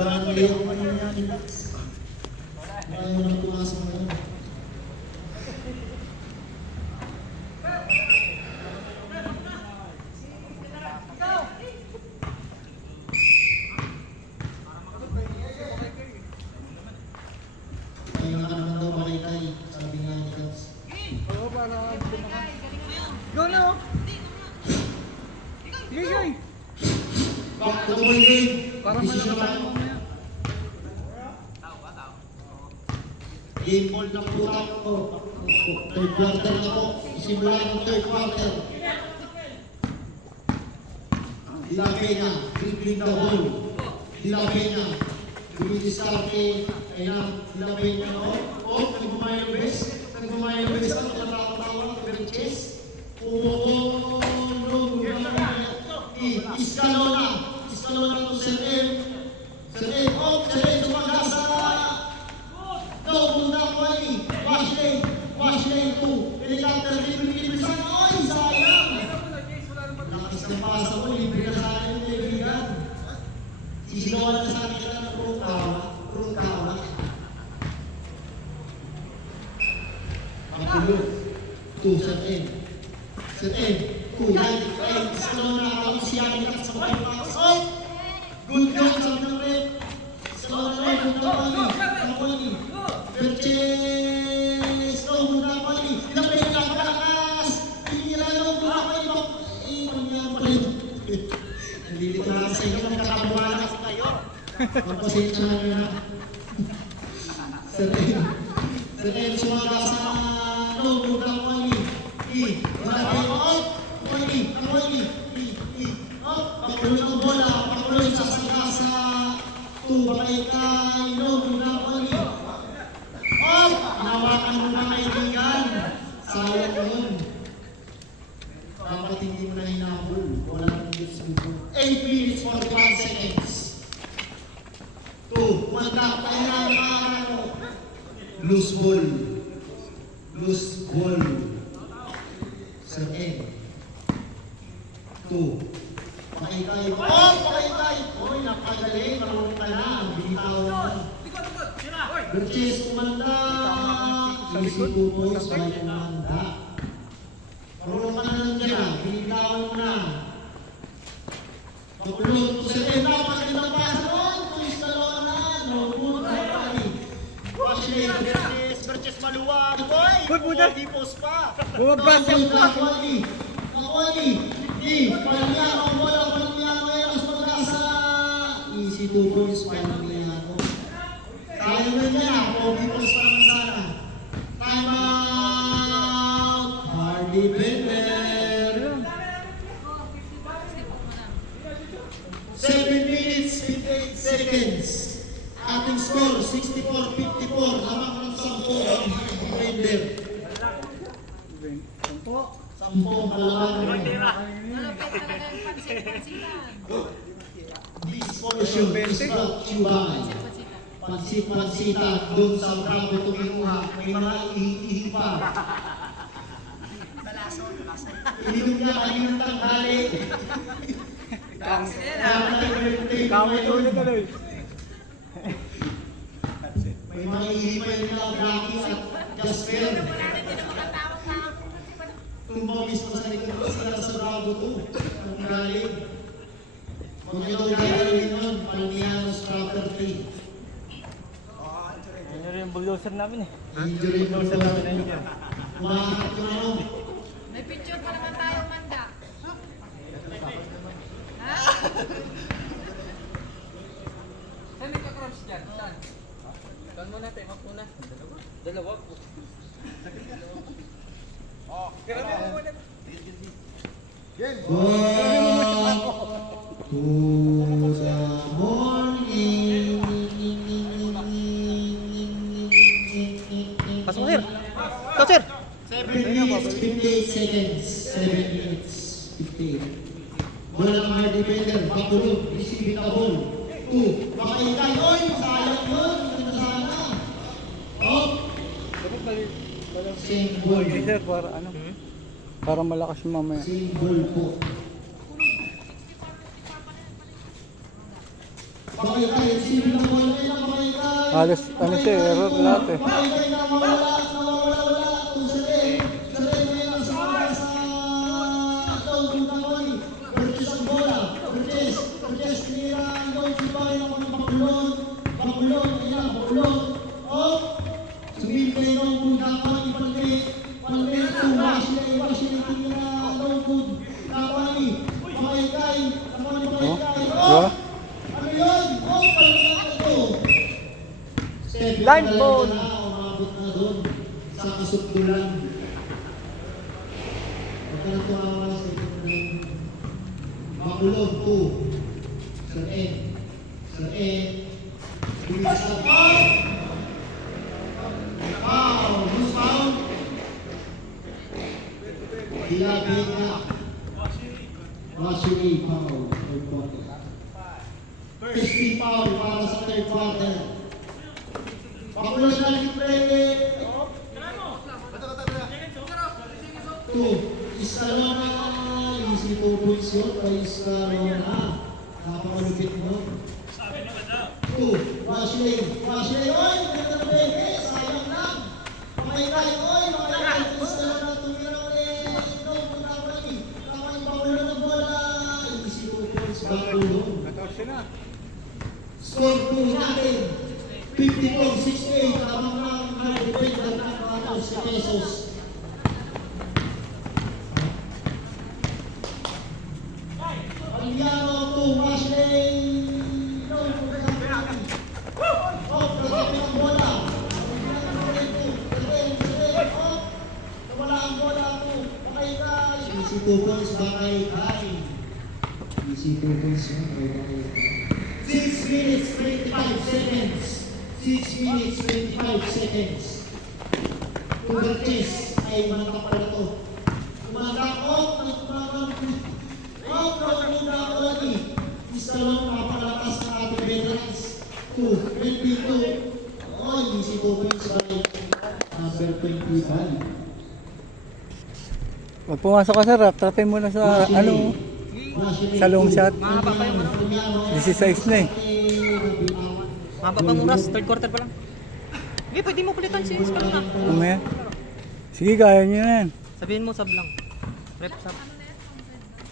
Parang ngayon mo yan. Ayaw mo nang pumasok ngayon. Kaya ka naman daw makikay. Sabi nga ni Cubs. Oo, para go na oh. Sige, sige. Back to the win game. Para Decision malakas time. mo mamaya. Game ball ng putak ko. Third quarter na po. Simula ng third quarter. De La Peña, dribbling the ball. De La Peña, dumidiskarte. Ayun, De La Peña na po. Oh, nagbumayo ng best. Nagbumayo ng best. Ang tatakatawa ng benches. Oh, Iscalona. Iscalona to Sir M. Sir M, oh, Sir M, sumagasa. No, muna ko ay. Wash lane 2. Helicopter, libre sana. Oy, sayang. Nakis na pasa mo, libre ka sa akin, kaibigan. Sisigawan na sa akin ka ng purong kawa. Makulot. 2, Sir M. Sir M, 2, right, Iscalona, nakakawin siya, nakakawin sa mga pakas. Oh! Good job, sabi ng red. Iscalona, good job, Napoli. Perches, oh, Napoli. Ilapay na malakas. Pinilalo, Napoli. Napoli. Nandito na lang sa inyo, nagkakabuhala kasi kayo. Magpasensya na nyo na. Sir M. Sir M, sumaga sa Napoli. Pakuloy ng bola, pakuloy sa sagasa. Tubakay kay Napoli. Hinawakan mo na kaibigan. Sayang yun. Dapat hindi mo na hinabol. Wala nang minutes mo. 8 minutes 41 seconds. 2. Mandak. Loose ball. Loose ball. Sir M. 2. Pakitay. Oh! Pakitay! Uy, napagaling. Marunong ka na. Binitaw mo. Berches, kumanda. Easy 2 points. May kumanda. Marunong ka na nandiyan. Binitaw mo na. Makulot. Sir M. Dapat kitang pasa doon. Pulis na loon na. No, puno na pali. Washley. Berches maluwag. Boy! Hindi post pa. Bumabas yung Napoli. Palmiano, bola, Palmiano, Eros Pagasa. Easy 2 points, Palmiano. Kaya na niya, Pogi points pa naman sana. Time out! Hardy Bender. 7 minutes, 58 seconds. Ating score, 64-54. Lamang ng 10 ang Hardy Bender. 10 kalaban. This portion is brought to you by Pansit-Pansita. Doon sa Bravo tuminuha. May mga ihi pa. Ininom niya kaninang tanghali. Kamay ulit tuloy. May mga ihi pa yung mga Blackie at Jasper. Tumbaw mismo sa likod sila sa Bravo 2. Ang galing. Huwag nyo daw gagawin yun. Palmiano's property. Yan yung bulldozer namin eh. Injury Bulldozer namin na yun. Umahat yung ano. May picture pa naman tayo, Manda. Ha? Saan nagka-crush dyan? Saan? Saan mo natin? Wag muna. Dalawa po. Oh, grabe mo muna. Go to the morning. Pasok sir. Go sir. 7 minutes, 58 seconds. 7 minutes, 58. Bola ng Hardy Bender. Bakulog. Receiving the ball. 2. Makaitay. Oy! Sayang yun. Hindi sana. Oh! Same ball. Hindi sir, para ano? Para malakas yung mamaya. Same ball po. Pakay, receiving ng bola. Ayun ang pakay. Halos, ano siya, error lahat eh. Pakay na mawala. Kung Seren ngayon sa mga sa down kung kakoy. Burgess ang bola. Burgess, tinira ang down. Sibay na mga Bakulon. Ayan, Bakulon. Oh! Sumibay na kung kakoy. Palme, Washley, tinira ang down kung kakoy. Pakay. Oh! Ano yun? Oh, palme ito. Line ball. Umabot na doon sa kasukdulan. Pagkatuwa sa ito Bakulog 2. Sir Ed. Bilis na foul. Who's foul? Vega. Washley foul. Third quarter. First team foul para sa third quarter. Bakulog na libre. 2. Iskalona. Easy 2 points yun. Iskalona. Napakalupit mo. 2. Washley. Oy! Maganda na bebe. Sayang lang. Makikay. Iskalona. Tumira ulit. Ito. Kamay Bakulog na bola. Easy 2 points. Bakulog. Score 2 natin. 54-68. Habang ang defender ng mga si Pesos. Aliano 2, Washley. Protect ang bola. Nawala ang bola 2. Bakay. Easy 2 points, Bakay. Easy 2 points, Bakay. 6 minutes, 25 seconds. 6 minutes, 25 seconds. Burgess ay manatap pala ito. Tumatakot. Muna ako lagi. Isa lang napakalakas ng ating veterans. 2, 22. Easy 2 points by number 25. Pag pumasok ka sa rap, trapin mo na sa, sa long shot. 16 na eh. Mapapamuras, third quarter pa lang. Hindi, pwede mo kulitan si Escalona. Mamaya. Sige, kaya nyo na yan. Sabihin mo sub lang. Rep sub.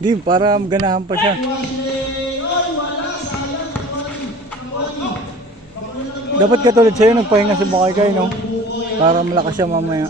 Di, para ganahan pa siya. Dapat katulad sa'yo, nagpahinga sa Bakay no? Para malakas siya mamaya.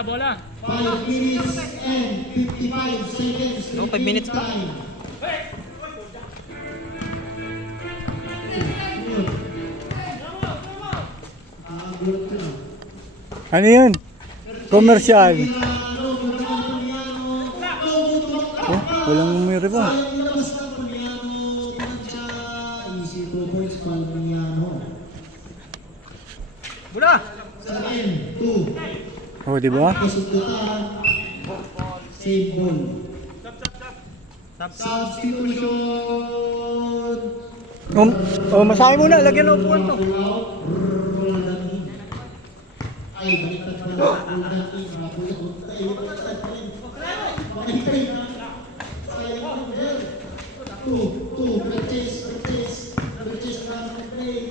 Bola. 5 minutes and 55 seconds. No, 5 minutes pa. Ano yun? Commercial. Oh, walang umiri pa. Bola! Oh, di ba? Save ball. Substitution! Masahe mo na. Lagyan ng upuan to. Ay, baliktad pala. Purchase na ng play.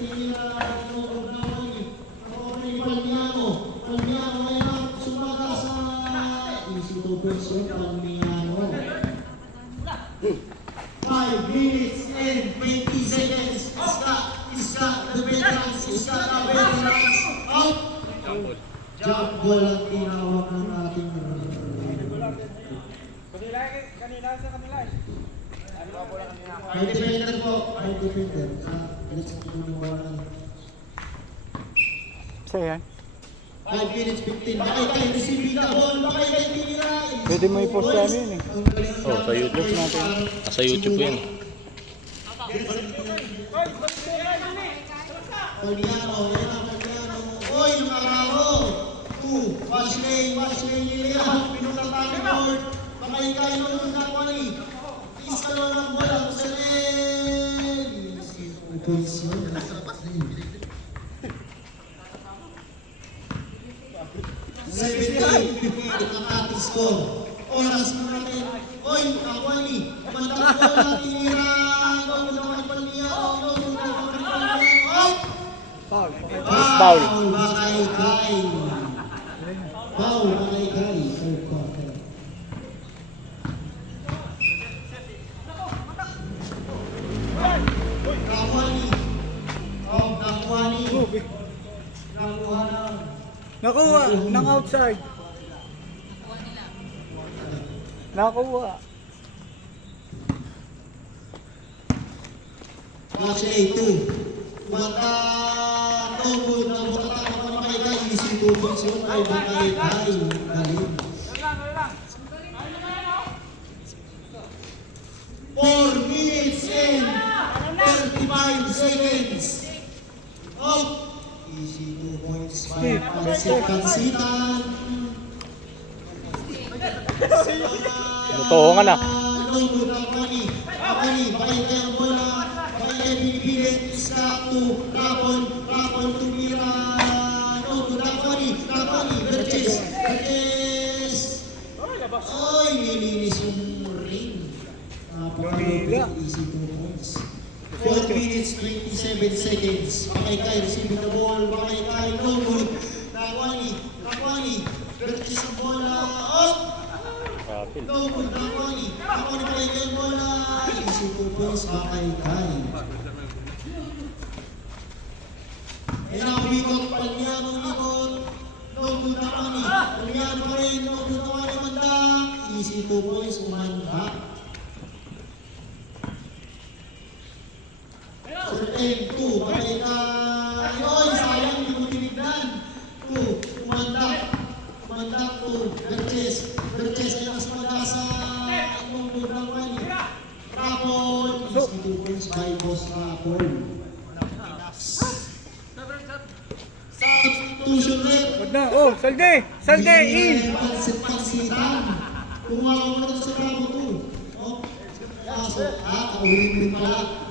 Palmiano ngayon sumaga sa easy 2 points yun. Palmiano. 5 minutes and 20 seconds. Iska, the veterans. Iska, the veterans. Out. Jump ball ang tinawag ng ating kanina sa kanila. Ay defender po. Ay defender. Let's tutunuan na. Sa'yo yan. 5 minutes 15. Bakay receiving the ball. Bakay tinira. Pwede mo i-post yan yun eh. Oh, sa YouTube natin. Sa YouTube po yan. Palmiano. Oy, lumalaro. 2. Washley nilihan. Pinunatan ng board. Bakay nung nakwani. Iska lang ang bola. Kusalin. Points yun. 17. Ang ating score. Oras mo natin. Oy, Kakwani, mandang bola, tinira. No, ginawa ni Palmia. No, ginawa ni Palmia. Oh! Foul. Foul. Makaykay. Foul, Makaykay. Third quarter. Kakwani. Oh, Kakwani. Nakuha na. Nakuha, ng outside. Nakuha. Match 8-2. Mata tungkol ng bukatan ng Makaykay. Easy 2 points yun ay Makaykay. Galing. 4 minutes and 35 seconds. Out. Easy 2 points by Pansitan. Totoo nga na. Tungkol ng Kani. Kani, Makaykay ang bola. Makaykay pinipilit. Iskatu. Rapon tumira. Tungkol ng Kani. Berches. Ay, nilinis yung ring. Manila. Easy 2 points. 4 minutes, 27 seconds. Makaykay receiving the ball. Makaykay, no good. Nakwani. Berches ang bola. Up! Rapil. No good, Nakwani. Makaykay ang bola. Easy 2 points, Makaykay. Umikot, Palmiano umikot. No good, Nakwani. Palmiano pa rin. No good, Nakwani Mandang. Easy 2 points, Umanda. Certain 2, Makaykay. Oy, sayang, hindi mo tinignan. 2, Umanda 2, Berches ay mas mada sa itong budrang wani. Rapol, easy 2 points by Boss Rapol. Substitution red. Wag na. Oh, Salde, in. Pansitan. Kumawa mo na sa Bravo 2. Oh, kaso, kaulit pala.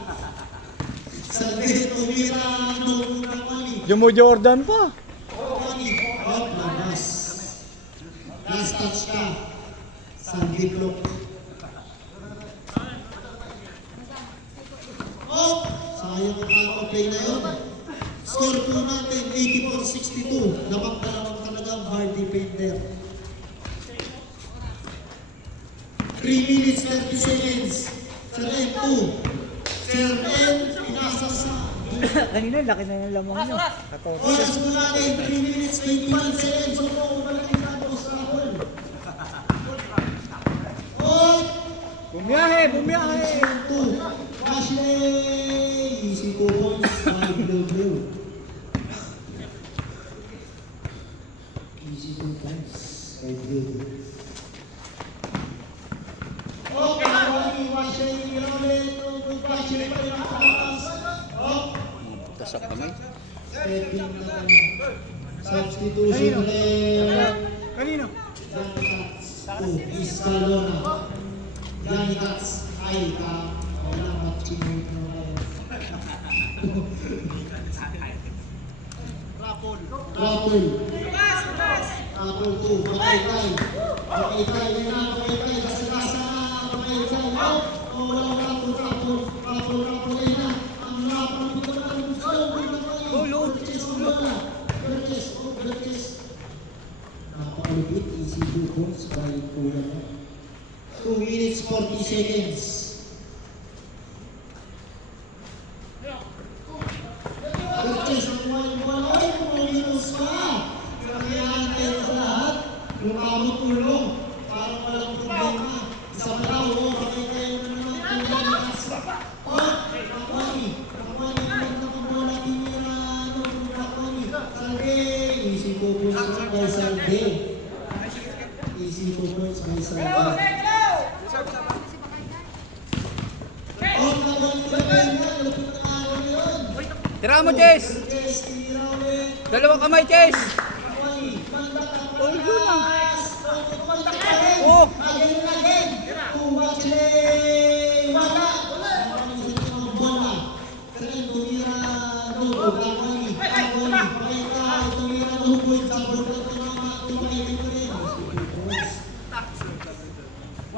Salde, tumira, no, budrang wani. Jumo Jordan pa. Wani, oh, labas. Last touch ka. Sandy Block. Oh! Sayang ang play na yun. Score po natin, 84-62. Napagdalawang talagang hard defender. 3 minutes, 30 seconds. Sir M2. Sir M, pinasa sa... Kanina, laki na ng lamang nyo. Oras po natin, 3 minutes, 21 seconds. So po, balik na po sa hall. Oh! Bumiyahe. 2. Ashley! Easy 2 points. 5 blue. Easy 2 points. 5 blue. Oh, Kawani, Ashley, Rolet, Ashley pa rin ang patakas. Oh! Tasak kami. Stepping na kami. Substitution rin. Kanino? Janicats. 2. Iscalona. Janicats. Ay, wala matching na kayo. Rapol. Rapol 2. Makaykay. Makaykay na. Gasa-gasa na. Makaykay. Oh, walang Rapol. Rapol na. Ang Rapol. Dito na ang gusto. Berches ang bola. Berches. Napakalupit. Easy 2 points by Kuya. 2 minutes, 40 seconds. Berches ang bola. Ay, pumilos pa. Kailangan tayo sa lahat. Lumamot ulong. Parang walang problema. Isa pa raw. Bakit tayo na naman tumilas? Oh, Nakwani. Nakwani ang bola. Tinira. Nakwani. Salde. Easy 2 points by Salde. Easy 2 points by Salde. Oh, Nakwani. Lupit na araw na yun. Tira mo, Chase. Berches, tinira ulit. Dalawang kamay, Chase. Oh, yun na. Oh. Again. Kumache. Wala. Bola. Kaya tumira. No. Kakani. Pakita. Tumira. Hukuin. Sabot na tumama. Tumayin ko rin.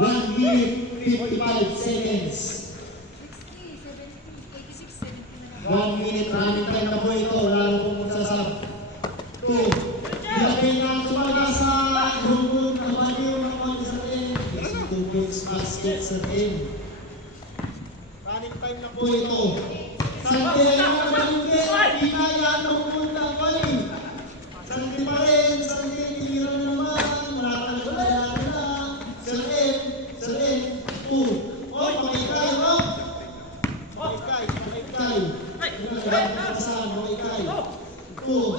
1 minute.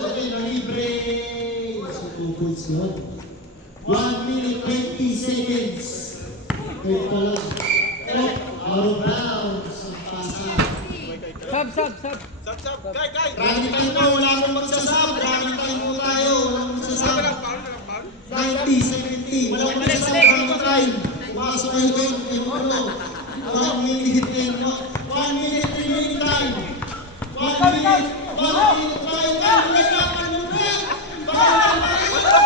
Sabi na libre. So, 2 points yun. 1 minute 20 seconds. Wait pa lang. Oh, out of bounds. Ang pasa. Sub. Running time mo, wala akong magsasab. Running time mo tayo, wala akong magsasab. 90, 70, wala akong magsasab. Running time. Pumasok kayo doon, kayo mo. 1 minute, 1 minute remaining time. 1 minute, 1 minute, time. Kailangan mo na.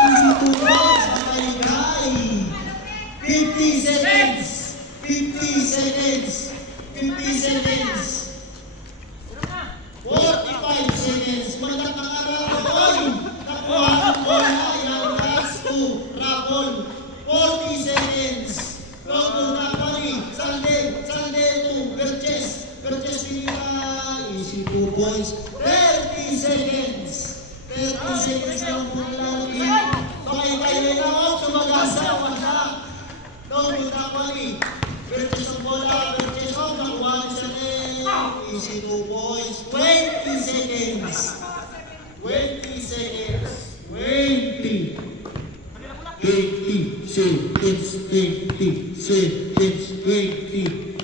Easy to go, sabay kay. 50 seconds. 50 seconds. 50 seconds. 45 seconds. Magandang araw. Nakuha ang bola. Ilang last to Rapol. 40 seconds. Logo na pari. Salde to Berches. Berches pinila. Easy 2 points. 30 seconds. 30 seconds lang po nilalagay. Pakikayo na ako. Sumagasa. Wala. Logo na pari. Berches ang bola. Berches ang nakuha ni Salde. Easy 2 points. 20 seconds. 20 seconds. 20. 20 seconds. 20 seconds. 20.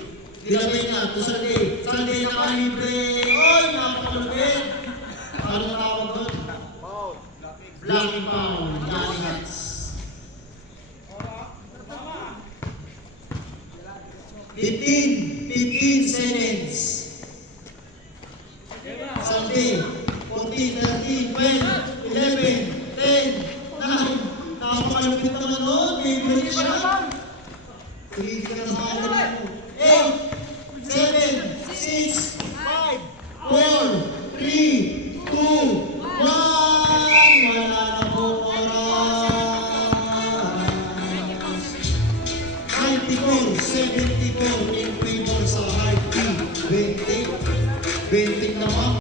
Dilabay na. Ito Sunday. Sunday nakalibre. Oy, napakalupit. Ano tawag doon? Blocking foul. Johnny Hats. 15 seconds. Sunday, 14, 13, 12, 11, 10, 9. Napakalupit naman nun. Favorite shot. Sige ka na sa akin mo. 8,